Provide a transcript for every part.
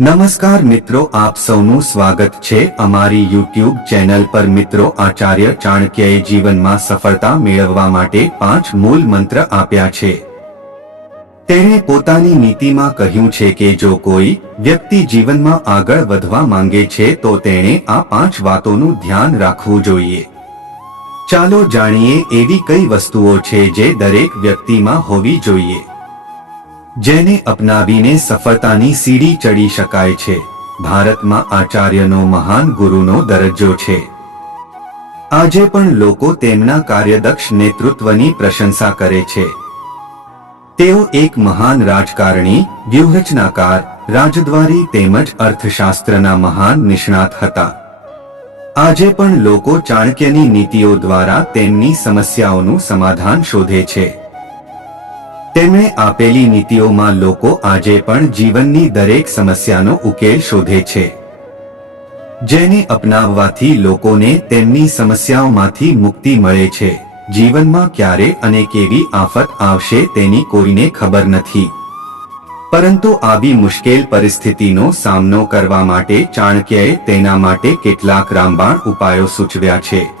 નમસ્કાર મિત્રો, આપ સૌનું સ્વાગત છે અમારી યુટ્યુબ ચેનલ પર. મિત્રો, આચાર્ય ચાણક્યએ જીવનમાં સફળતા મેળવવા માટે પાંચ મૂળ મંત્ર આપ્યા છે. તેણે પોતાની નીતિમાં કહ્યું છે કે જો કોઈ વ્યક્તિ જીવનમાં આગળ વધવા માંગે છે, તો તેણે આ પાંચ વાતોનું ધ્યાન રાખવું જોઈએ. ચાલો જાણીએ એવી કઈ વસ્તુઓ છે જે દરેક વ્યક્તિમાં હોવી જોઈએ. જેને અપનાવીને સફળતાની સીડી ચડી શકાય છે. ભારતમાં આચાર્યનો મહાન ગુરુનો દરજ્જો છે. આજે પણ લોકો તેમના કાર્યદક્ષ નેતૃત્વની પ્રશંસા કરે છે. તેઓ એક મહાન રાજકારણી, વ્યૂહરચનાકાર, રાજદ્વારી તેમજ અર્થશાસ્ત્રના મહાન નિષ્ણાત હતા. આજે પણ લોકો ચાણક્યની નીતિઓ દ્વારા તેમની સમસ્યાઓનું સમાધાન શોધે છે. તેમણે આપેલી નીતિઓમાં લોકો આજે પણ જીવનની દરેક સમસ્યાનો ઉકેલ શોધે છે. જેને અપનાવવાથી લોકોને તેમની સમસ્યાઓમાંથી મુક્તિ મળે છે. જીવનમાં ક્યારે અને કેવી આફત આવશે તેની કોઈને ખબર નથી. પરંતુ આવી મુશ્કેલ પરિસ્થિતિનો સામનો કરવા માટે ચાણક્યએ તેના માટે કેટલાક રામબાણ ઉપાયો સૂચવ્યા છે.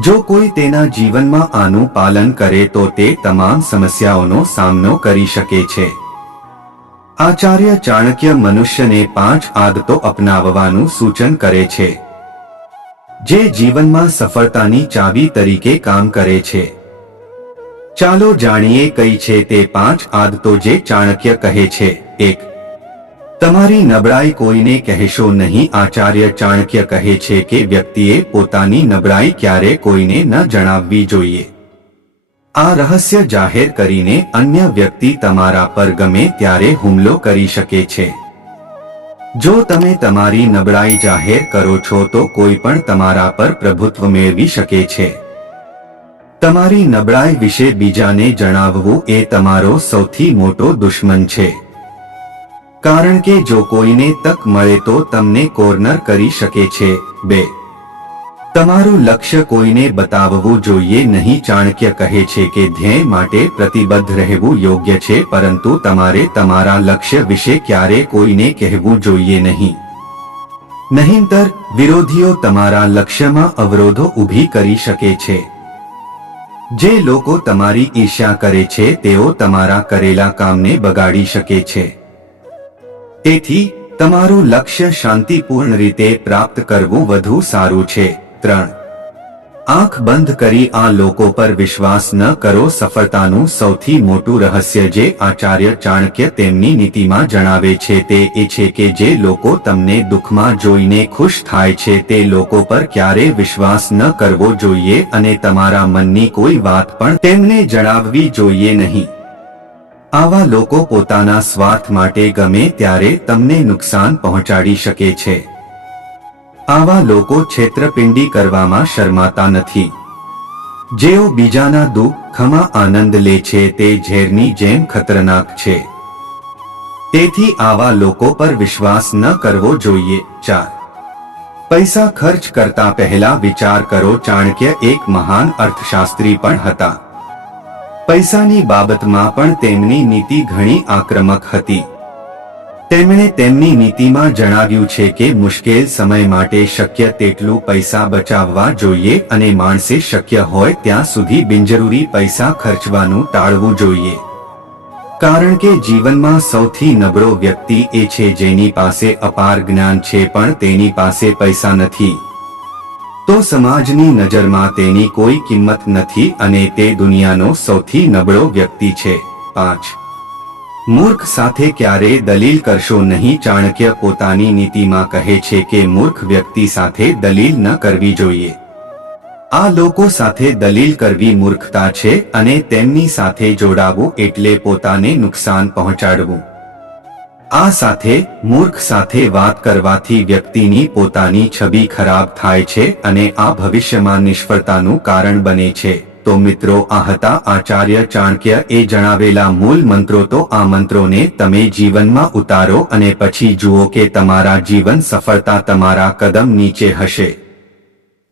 જો કોઈ તેના જીવનમાં આનું પાલન કરે તો તે તમામ સમસ્યાઓનો સામનો કરી શકે છે. આચાર્ય ચાણક્ય મનુષ્યને પાંચ આદતો અપનાવવાનું સૂચન કરે છે. જે જીવનમાં સફળતાની ચાવી તરીકે કામ કરે છે. ચાલો જાણીએ કઈ છે તે પાંચ આદતો જે ચાણક્ય કહે છે. એક તમારી નબળાઈ કોઈને કહેશો નહીં, આચાર્ય ચાણક્ય કહે છે કે વ્યક્તિએ પોતાની નબળાઈ ક્યારે કોઈને ન જણાવવી જોઈએ. આ રહસ્ય જાહેર કરીને અન્ય વ્યક્તિ તમારા પર ગમે ત્યારે હુમલો કરી શકે છે. જો તમે તમારી નબળાઈ જાહેર કરો છો તો કોઈ પણ તમારા પર પ્રભુત્વ મેળવી શકે છે. તમારી નબળાઈ વિશે બીજાને જણાવવું એ તમારો સૌથી મોટો દુશ્મન છે. કારણ કે જો કોઈને તક મળે તો તમને કોર્નર કરી શકે છે. બે. તમારું લક્ષ્ય કોઈને બતાવવું જોઈએ નહીં. ચાણક્ય કહે છે કે ધ્યેય માટે પ્રતિબદ્ધ રહેવું યોગ્ય છે, પરંતુ તમારે તમારા લક્ષ્ય વિશે ક્યારે કોઈને કહેવું જોઈએ નહીં. નહીંતર, વિરોધીઓ તમારા લક્ષ્યમાં અવરોધો ઊભી કરી શકે છે. જે લોકો તમારી ઈર્ષ્યા કરે છે, તેઓ તમારા કરેલા કામને બગાડી શકે છે. તેથી તમારું લક્ષ્ય શાંતિપૂર્ણ રીતે પ્રાપ્ત કરવું વધુ સારું છે. ત્રણ. આંખ બંધ કરી આ લોકો પર વિશ્વાસ ન કરો. સફળતાનું સૌથી મોટું રહસ્ય જે આચાર્ય ચાણક્ય તેમની નીતિમાં જણાવે છે તે એ છે કે જે લોકો તમને દુઃખમાં જોઈને ખુશ થાય છે તે લોકો પર ક્યારે વિશ્વાસ ન કરવો જોઈએ અને તમારા મનની કોઈ વાત પણ તેમને જણાવવી જોઈએ નહીં. આવા લોકો પોતાના સ્વાર્થ માટે ગમે ત્યારે તમને નુકસાન પહોંચાડી શકે છે. આવા લોકો છેતરપિંડી કરવામાં શરમાતા નથી. જેઓ બીજાના દુઃખમાં આનંદ લે છે તે ઝેરની જેમ ખતરનાક છે. તેથી આવા લોકો પર વિશ્વાસ ન કરવો જોઈએ. ચાર. પૈસા ખર્ચ કરતા પહેલા વિચાર કરો, ચાણક્ય એક મહાન અર્થશાસ્ત્રી પણ હતા. પૈસાની બાબતમાં પણ તેમની નીતિ ઘણી આક્રમક હતી. તેમણે તેમની નીતિમાં જણાવ્યું છે કે મુશ્કેલ સમય માટે શક્ય તેટલું પૈસા બચાવવા જોઈએ અને માણસે શક્ય હોય ત્યાં સુધી બિનજરૂરી પૈસા ખર્ચવાનું ટાળવું જોઈએ. કારણ કે જીવનમાં સૌથી નબળો વ્યક્તિ એ છે જેની પાસે અપાર જ્ઞાન છે પણ તેની પાસે પૈસા નથી. તો સમાજની નજરમાં તેની કોઈ કિંમત નથી અને તે દુનિયાનો સૌથી નબળો વ્યક્તિ છે. પાંચ. મૂર્ખ સાથે ક્યારેય દલીલ કરશો નહીં? ચાણક્ય પોતાની નીતિમાં કહે છે કે મૂર્ખ વ્યક્તિ સાથે દલીલ ન કરવી જોઈએ. આ લોકો સાથે દલીલ કરવી મૂર્ખતા છે અને તેમની સાથે જોડાવું એટલે પોતાને નુકસાન પહોંચાડવું. આ સાથે મૂર્ખ સાથે વાત કરવાથી વ્યક્તિની પોતાની છબી ખરાબ થાય છે અને આ ભવિષ્યમાં નિષ્ફળતાનું કારણ બને છે. તો મિત્રો આ હતા આચાર્ય ચાણક્ય એ જણાવેલા મૂળ મંત્રો તો આ મંત્રોને તમે જીવનમાં ઉતારો અને પછી જુઓ કે તમારા જીવન સફળતા તમારા કદમ નીચે હશે.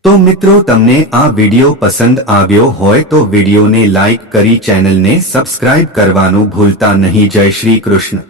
તો મિત્રો, તમને આ વિડિયો પસંદ આવ્યો હોય તો વિડિયોને લાઇક કરી ચેનલને સબસ્ક્રાઇબ કરવાનું ભૂલતા નહીં. જય શ્રી કૃષ્ણ.